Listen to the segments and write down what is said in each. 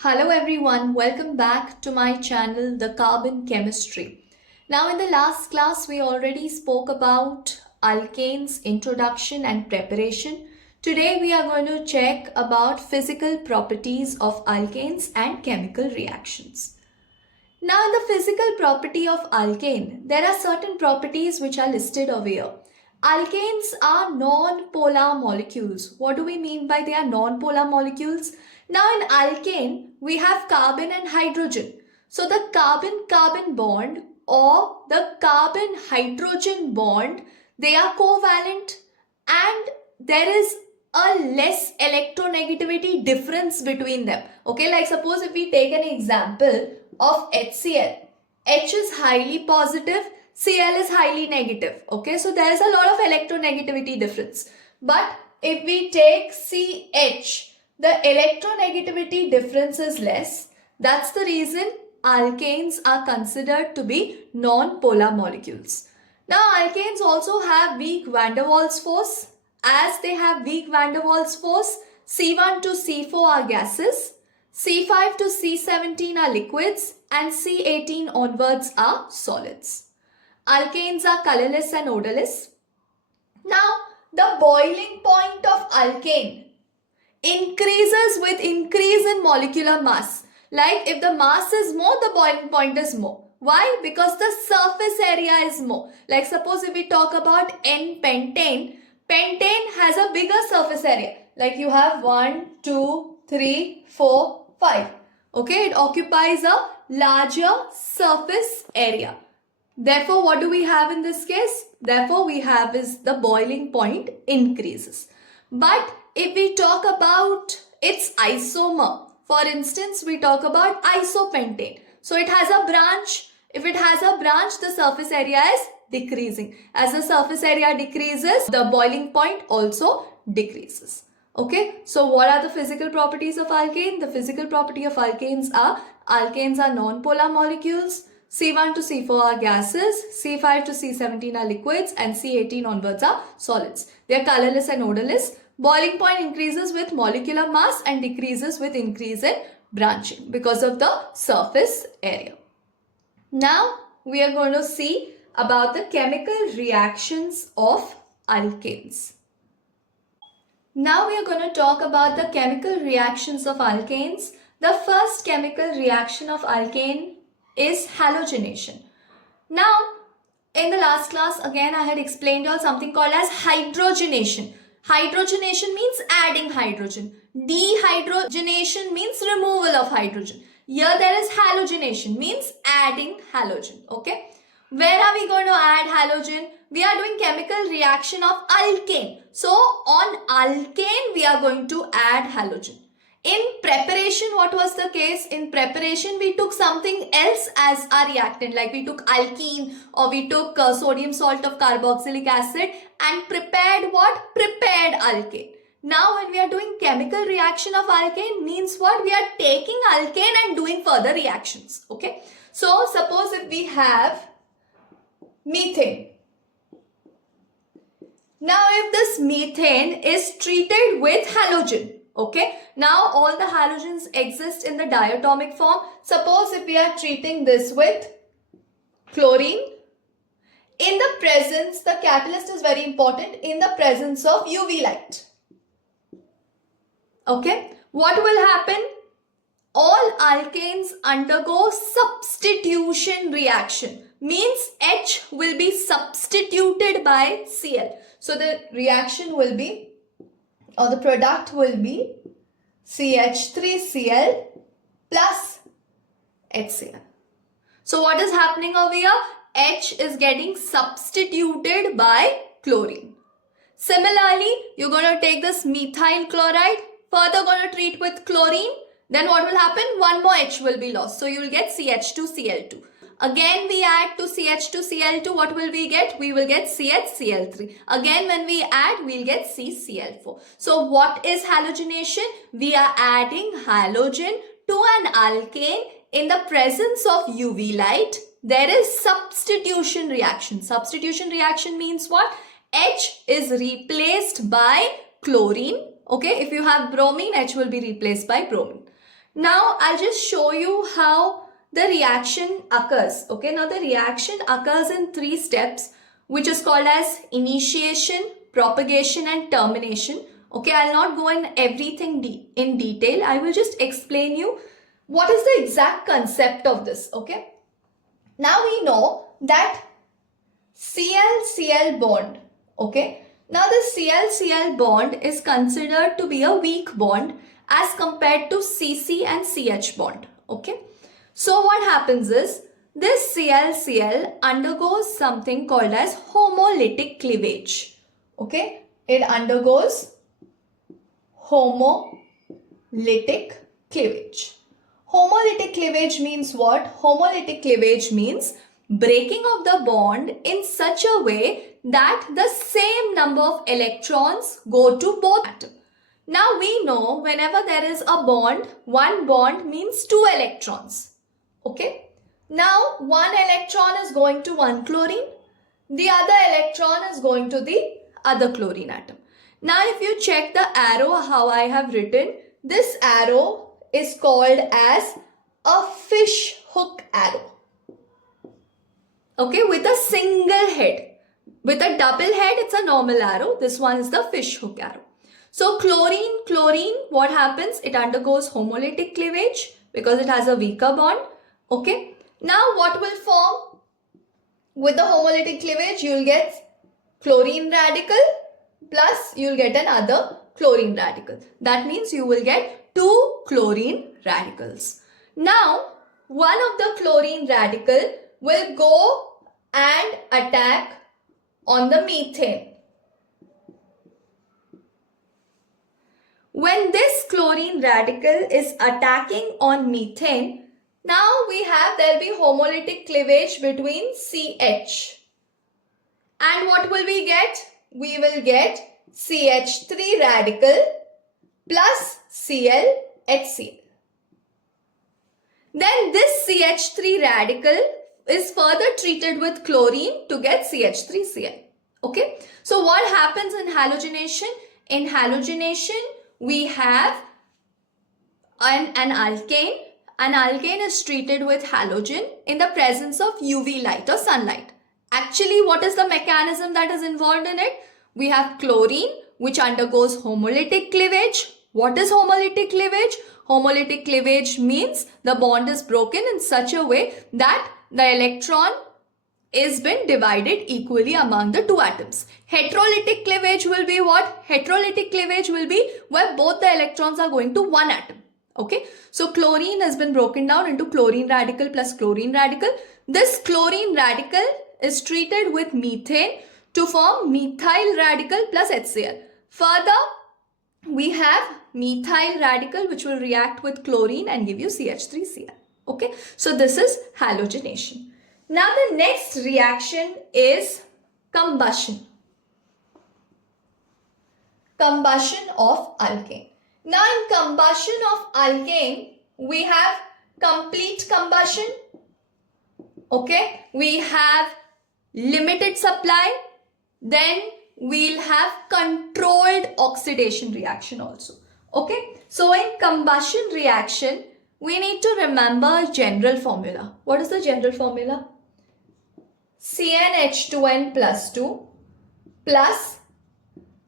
Hello everyone, welcome back to my channel, The Carbon Chemistry. Now in the last class, we already spoke about alkanes introduction and preparation. Today we are going to check about physical properties of alkanes and chemical reactions. Now in the physical property of alkane, there are certain properties which are listed over here. Alkanes are non-polar molecules. What do we mean by they are non-polar molecules? Now in alkane, we have carbon and hydrogen. So the carbon-carbon bond or the carbon-hydrogen bond, they are covalent and there is a less electronegativity difference between them. Okay, like suppose if we take an example of HCl. H is highly positive, Cl is highly negative. Okay, so there is a lot of electronegativity difference. But if we take CH, the electronegativity difference is less. That's the reason alkanes are considered to be non-polar molecules. Now alkanes also have weak van der Waals force. As they have weak van der Waals force, C1 to C4 are gases, C5 to C17 are liquids and C18 onwards are solids. Alkanes are colorless and odorless. Now the boiling point of alkane increases with increase in molecular mass. Like if the mass is more, the boiling point is more. Why? Because the surface area is more. Like suppose if we talk about N-pentane, pentane has a bigger surface area. Like you have 1, 2, 3, 4, 5. Okay, it occupies a larger surface area. Therefore, what do we have in this case? Therefore, we have is the boiling point increases. But if we talk about its isomer, for instance, we talk about isopentane. So it has a branch. If it has a branch, the surface area is decreasing. As the surface area decreases, the boiling point also decreases. Okay, so what are the physical properties of alkane? The physical property of alkanes are non-polar molecules, C1 to C4 are gases, C5 to C17 are liquids and C18 onwards are solids. They are colorless and odorless. Boiling point increases with molecular mass and decreases with increase in branching because of the surface area. Now we are going to see about the chemical reactions of alkanes. Now we are going to talk about the chemical reactions of alkanes. The first chemical reaction of alkane is halogenation. Now, in the last class, again, I had explained you all something called as hydrogenation. Hydrogenation means adding hydrogen. Dehydrogenation means removal of hydrogen. Here there is halogenation, means adding halogen. Okay. Where are we going to add halogen? We are doing chemical reaction of alkane. So, on alkane, we are going to add halogen. In preparation, what was the case? In preparation, we took something else as our reactant, like we took alkene or we took sodium salt of carboxylic acid and prepared what? Prepared alkane. Now, when we are doing chemical reaction of alkane, means what? We are taking alkane and doing further reactions. Okay. So, suppose if we have methane. Now, if this methane is treated with halogen, okay, now all the halogens exist in the diatomic form. Suppose if we are treating this with chlorine, in the presence, the catalyst is very important, in the presence of UV light. Okay, what will happen? All alkanes undergo substitution reaction. Means H will be substituted by Cl. So the reaction will be, or the product will be CH3Cl plus HCl. So what is happening over here? H is getting substituted by chlorine. Similarly, you're going to take this methyl chloride, further going to treat with chlorine. Then what will happen? One more H will be lost. So you will get CH2Cl2. Again, we add to CH2Cl2, what will we get? We will get CHCl3. Again, when we add, we will get CCl4. So, what is halogenation? We are adding halogen to an alkane in the presence of UV light. There is substitution reaction. Substitution reaction means what? H is replaced by chlorine. Okay, if you have bromine, H will be replaced by bromine. Now I'll just show you how the reaction occurs. Okay, now the reaction occurs in 3 steps, which is called as initiation, propagation and termination. Okay, I'll not go in everything in detail. I will just explain you what is the exact concept of this. Okay, now we know that Cl-Cl bond. Okay, now the Cl-Cl bond is considered to be a weak bond as compared to Cc and Ch bond. Okay, so what happens is this Cl-Cl undergoes something called as homolytic cleavage. Okay, it undergoes homolytic cleavage. Homolytic cleavage means what? Homolytic cleavage means breaking of the bond in such a way that the same number of electrons go to both atoms. Now we know whenever there is a bond, one bond means 2 electrons. Okay. Now one electron is going to one chlorine, the other electron is going to the other chlorine atom. Now if you check the arrow how I have written, this arrow is called as a fish hook arrow. Okay, with a single head. With a double head, it's a normal arrow. This one is the fish hook arrow. So chlorine, what happens? It undergoes homolytic cleavage because it has a weaker bond. Okay. Now what will form? With the homolytic cleavage, you will get chlorine radical plus you will get another chlorine radical. That means you will get 2 chlorine radicals. Now, one of the chlorine radical will go and attack on the methane. When this chlorine radical is attacking on methane, now there will be homolytic cleavage between CH. And what will we get? We will get CH3 radical plus Cl HCl. Then this CH3 radical is further treated with chlorine to get CH3Cl. Okay. So what happens in halogenation? In halogenation, we have an alkane. An alkane is treated with halogen in the presence of UV light or sunlight. Actually, what is the mechanism that is involved in it? We have chlorine, which undergoes homolytic cleavage. What is homolytic cleavage? Homolytic cleavage means the bond is broken in such a way that the electron is been divided equally among the 2 atoms. Heterolytic cleavage will be what? Heterolytic cleavage will be where both the electrons are going to one atom. Okay. So chlorine has been broken down into chlorine radical plus chlorine radical. This chlorine radical is treated with methane to form methyl radical plus HCl. Further, we have methyl radical which will react with chlorine and give you CH3Cl. Okay. So this is halogenation. Now the next reaction is combustion. Combustion of alkane. Now in combustion of alkane, we have complete combustion. Okay. We have limited supply. Then we'll have controlled oxidation reaction also. Okay. So in combustion reaction, we need to remember general formula. What is the general formula? CnH2n plus 2 plus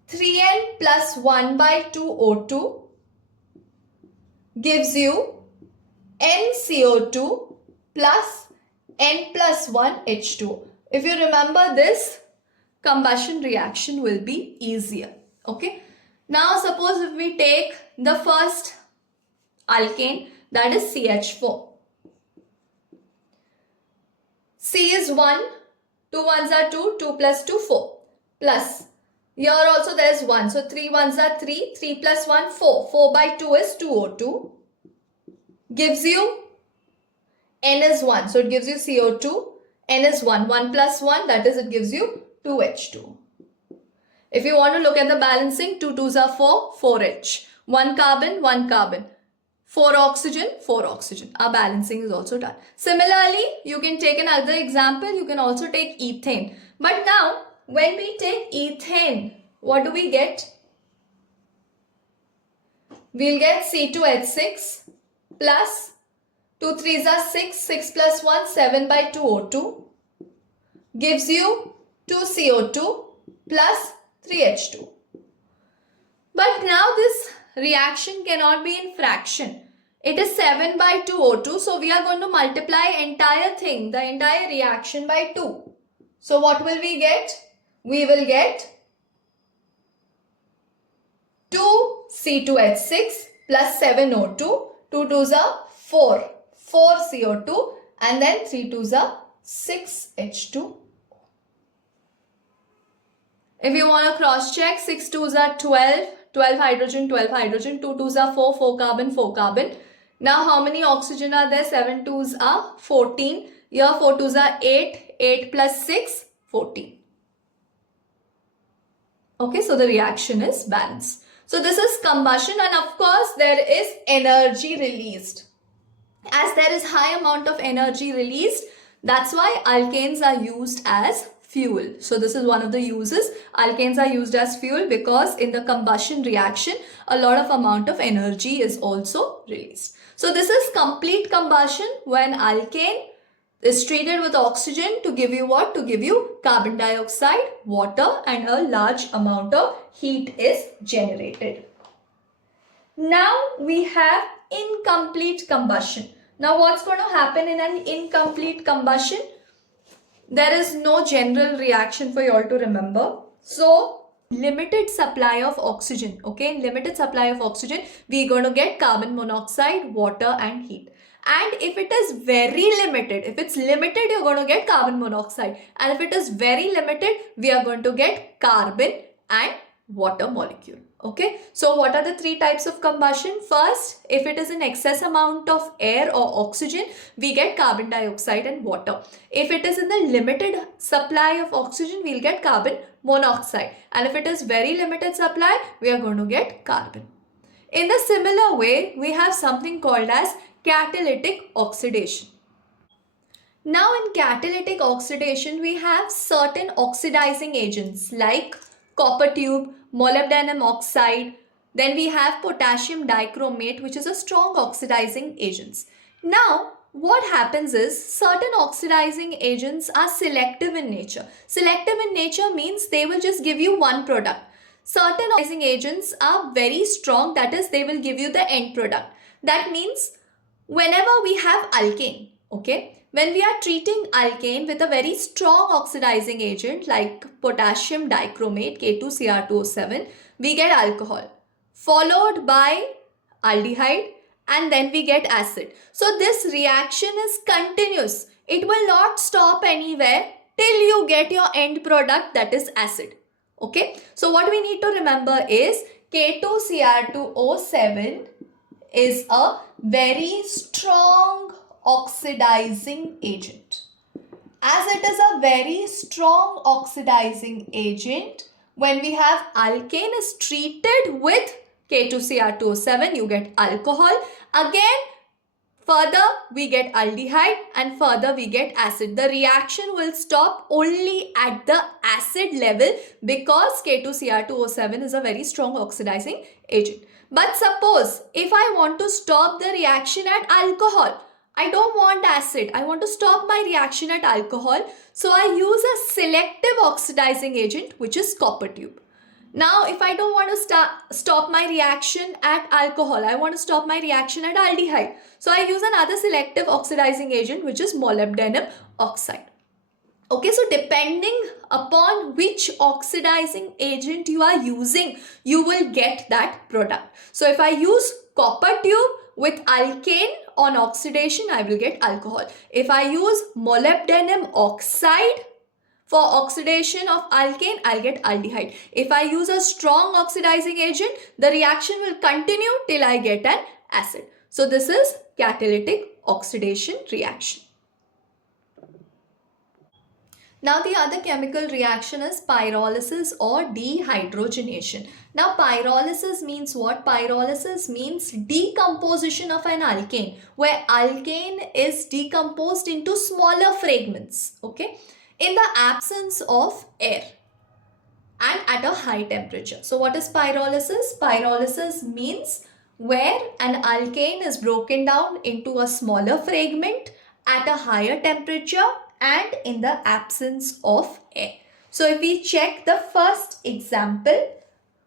3n plus 1 by 2 O2 gives you NCO2 plus N plus 1 H2O. If you remember this, combustion reaction will be easier. Okay. Now suppose if we take the first alkane, that is CH4. C is 1, 2 ones are 2, 2 plus 2, 4. Plus, here also there is 1. So 3 ones are 3, 3 plus 1, 4. 4 by 2 is 2O2. Gives you N is 1. So it gives you CO2. N is 1. 1 plus 1, that is it gives you 2H2. If you want to look at the balancing, 2 2s are 4, 4H. 1 carbon, 1 carbon. 4 oxygen, 4 oxygen. Our balancing is also done. Similarly, you can take another example. You can also take ethane. But now, when we take ethane, what do we get? We'll get C2H6 plus 2 3s are 6, 6 plus 1, 7 by 2 O2 gives you 2 CO2 plus 3 H2. But now this reaction cannot be in fraction. It is 7 by 2 O2. So we are going to multiply entire thing, the entire reaction by 2. So what will we get? We will get 2 C2H6 plus 7 O2. 2 2s are 4. 4 CO2 and then 3 2s are 6 H2. If you want to cross check, 6 2s are 12. 12 hydrogen, 12 hydrogen, 2 2s are 4, 4 carbon, 4 carbon. Now how many oxygen are there? 7 2s are 14. Here 4 2s are 8, 8 plus 6, 14. Okay, so the reaction is balanced. So this is combustion and of course there is energy released. As there is high amount of energy released, that's why alkanes are used as fuel. So this is one of the uses. Alkanes are used as fuel because in the combustion reaction, a lot of amount of energy is also released. So this is complete combustion when alkane is treated with oxygen to give you what? To give you carbon dioxide, water and a large amount of heat is generated. Now we have incomplete combustion. Now what's going to happen in an incomplete combustion? There is no general reaction for you all to remember. So limited supply of oxygen. Okay, limited supply of oxygen, we're going to get carbon monoxide, water and heat. And if it is very limited, if it's limited, you're going to get carbon monoxide. And if it is very limited, we are going to get carbon and water molecule. Okay, so what are the three types of combustion? First, if it is in excess amount of air or oxygen, we get carbon dioxide and water. If it is in the limited supply of oxygen, we'll get carbon monoxide. And if it is very limited supply, we are going to get carbon. In the similar way, we have something called as catalytic oxidation. Now in catalytic oxidation, we have certain oxidizing agents like copper tube, molybdenum oxide, then we have potassium dichromate, which is a strong oxidizing agents. Now what happens is certain oxidizing agents are selective in nature. Selective in nature means they will just give you one product. Certain oxidizing agents are very strong, that is they will give you the end product. That means whenever we have alkane, okay, when we are treating alkane with a very strong oxidizing agent like potassium dichromate K2Cr2O7, we get alcohol followed by aldehyde and then we get acid. So this reaction is continuous. It will not stop anywhere till you get your end product, that is acid. Okay, so what we need to remember is K2Cr2O7 is a very strong oxidizing agent. As it is a very strong oxidizing agent, when we have alkane is treated with K2Cr2O7, you get alcohol. Again, further we get aldehyde and further we get acid. The reaction will stop only at the acid level because K2Cr2O7 is a very strong oxidizing agent. But suppose if I want to stop the reaction at alcohol, I don't want acid, I want to stop my reaction at alcohol. So I use a selective oxidizing agent, which is copper tube. Now if I don't want to stop my reaction at alcohol, I want to stop my reaction at aldehyde. So I use another selective oxidizing agent, which is molybdenum oxide. Okay, so depending upon which oxidizing agent you are using, you will get that product. So if I use copper tube with alkane on oxidation, I will get alcohol. If I use molybdenum oxide for oxidation of alkane, I'll get aldehyde. If I use a strong oxidizing agent, the reaction will continue till I get an acid. So this is catalytic oxidation reaction. Now the other chemical reaction is pyrolysis or dehydrogenation. Now pyrolysis means what? Pyrolysis means decomposition of an alkane, where alkane is decomposed into smaller fragments, okay, in the absence of air and at a high temperature. So what is pyrolysis? Pyrolysis means where an alkane is broken down into a smaller fragment at a higher temperature and in the absence of air. So if we check the first example,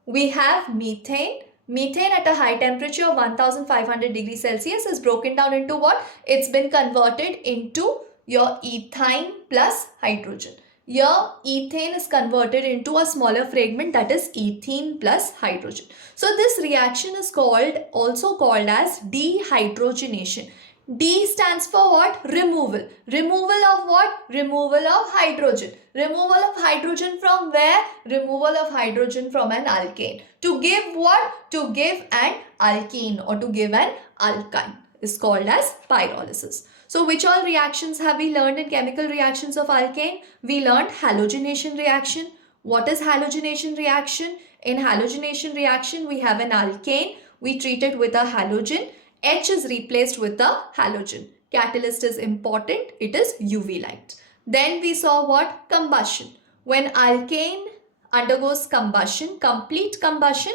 we have methane. Methane at a high temperature of 1500 degrees Celsius is broken down into what? It's been converted into your ethane plus hydrogen. Your ethane is converted into a smaller fragment, that is ethene plus hydrogen. So this reaction is also called as dehydrogenation. D stands for what? Removal. Removal of what? Removal of hydrogen. Removal of hydrogen from where? Removal of hydrogen from an alkane. To give what? To give an alkene or to give an alkyne is called as pyrolysis. So which all reactions have we learned in chemical reactions of alkane? We learned halogenation reaction. What is halogenation reaction? In halogenation reaction, we have an alkane. We treat it with a halogen. H is replaced with a halogen. Catalyst is important. It is UV light. Then we saw what? Combustion. When alkane undergoes combustion, complete combustion,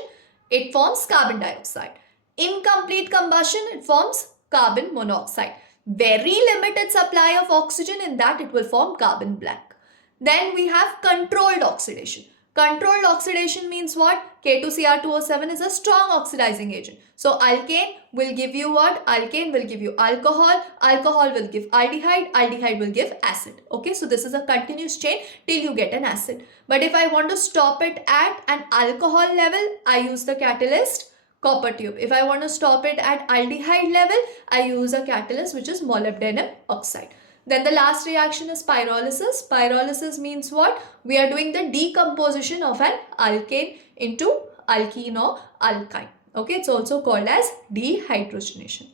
it forms carbon dioxide. Incomplete combustion, it forms carbon monoxide. Very limited supply of oxygen, in that it will form carbon black. Then we have controlled oxidation. Controlled oxidation means what? K2Cr2O7 is a strong oxidizing agent. So alkane will give you what? Alkane will give you alcohol. Alcohol will give aldehyde. Aldehyde will give acid. Okay, so this is a continuous chain till you get an acid. But if I want to stop it at an alcohol level, I use the catalyst copper tube. If I want to stop it at aldehyde level, I use a catalyst which is molybdenum oxide. Then the last reaction is pyrolysis. Pyrolysis means what? We are doing the decomposition of an alkane into alkene or alkyne. Okay, it's also called as dehydrogenation.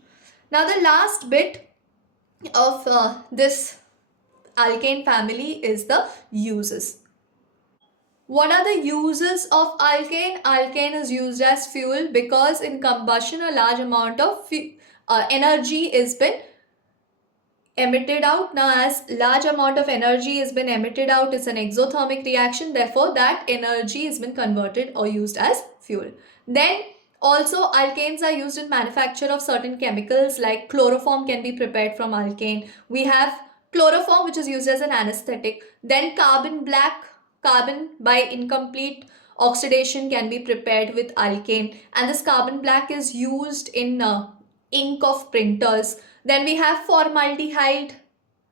Now the last bit of this alkane family is the uses. What are the uses of alkane? Alkane is used as fuel because in combustion a large amount of energy is been emitted out. Now as large amount of energy has been emitted out, it's an exothermic reaction, therefore that energy has been converted or used as fuel. Then also alkanes are used in manufacture of certain chemicals, like chloroform can be prepared from alkane. We have chloroform which is used as an anesthetic. Then carbon black, carbon by incomplete oxidation can be prepared with alkane, and this carbon black is used in ink of printers. Then we have formaldehyde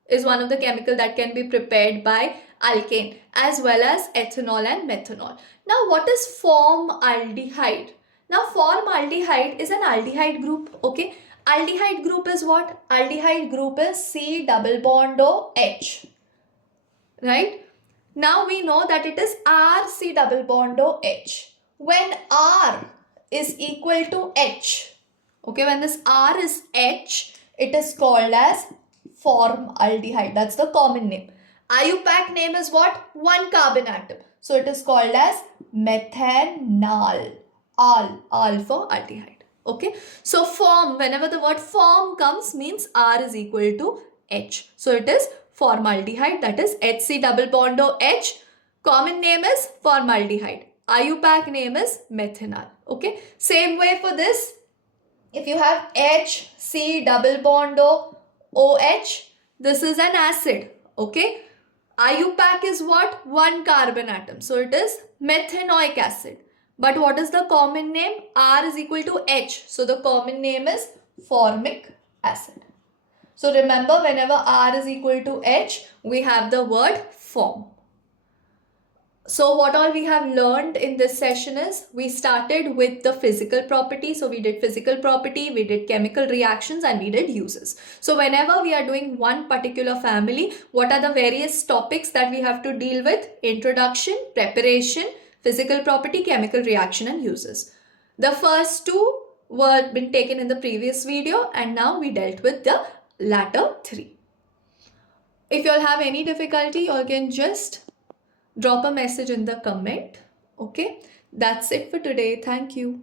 is one of the chemical that can be prepared by alkane, as well as ethanol and methanol. Now what is formaldehyde? Now formaldehyde is an aldehyde group. Okay, aldehyde group is what? Aldehyde group is C double bond O H. Right? Now we know that it is RC double bond OH. When R is equal to H, okay, when this R is H, it is called as formaldehyde. That's the common name. IUPAC name is what? One carbon atom. So it is called as methanol. Al for aldehyde. Okay. So form, whenever the word form comes, means R is equal to H. So it is formaldehyde, that is HC double bond OH. Common name is formaldehyde. IUPAC name is methanol. Okay. Same way for this. If you have HC double bond OH, this is an acid. Okay. IUPAC is what? One carbon atom. So it is methanoic acid. But what is the common name? R is equal to H. So the common name is formic acid. So remember, whenever R is equal to H, we have the word form. So what all we have learned in this session is, we started with the physical property. So we did physical property, we did chemical reactions, and we did uses. So whenever we are doing one particular family, what are the various topics that we have to deal with? Introduction, preparation, physical property, chemical reaction, and uses. The first two were been taken in the previous video, and now we dealt with the latter three. If you all have any difficulty, you all can just drop a message in the comment. Okay, that's it for today. Thank you.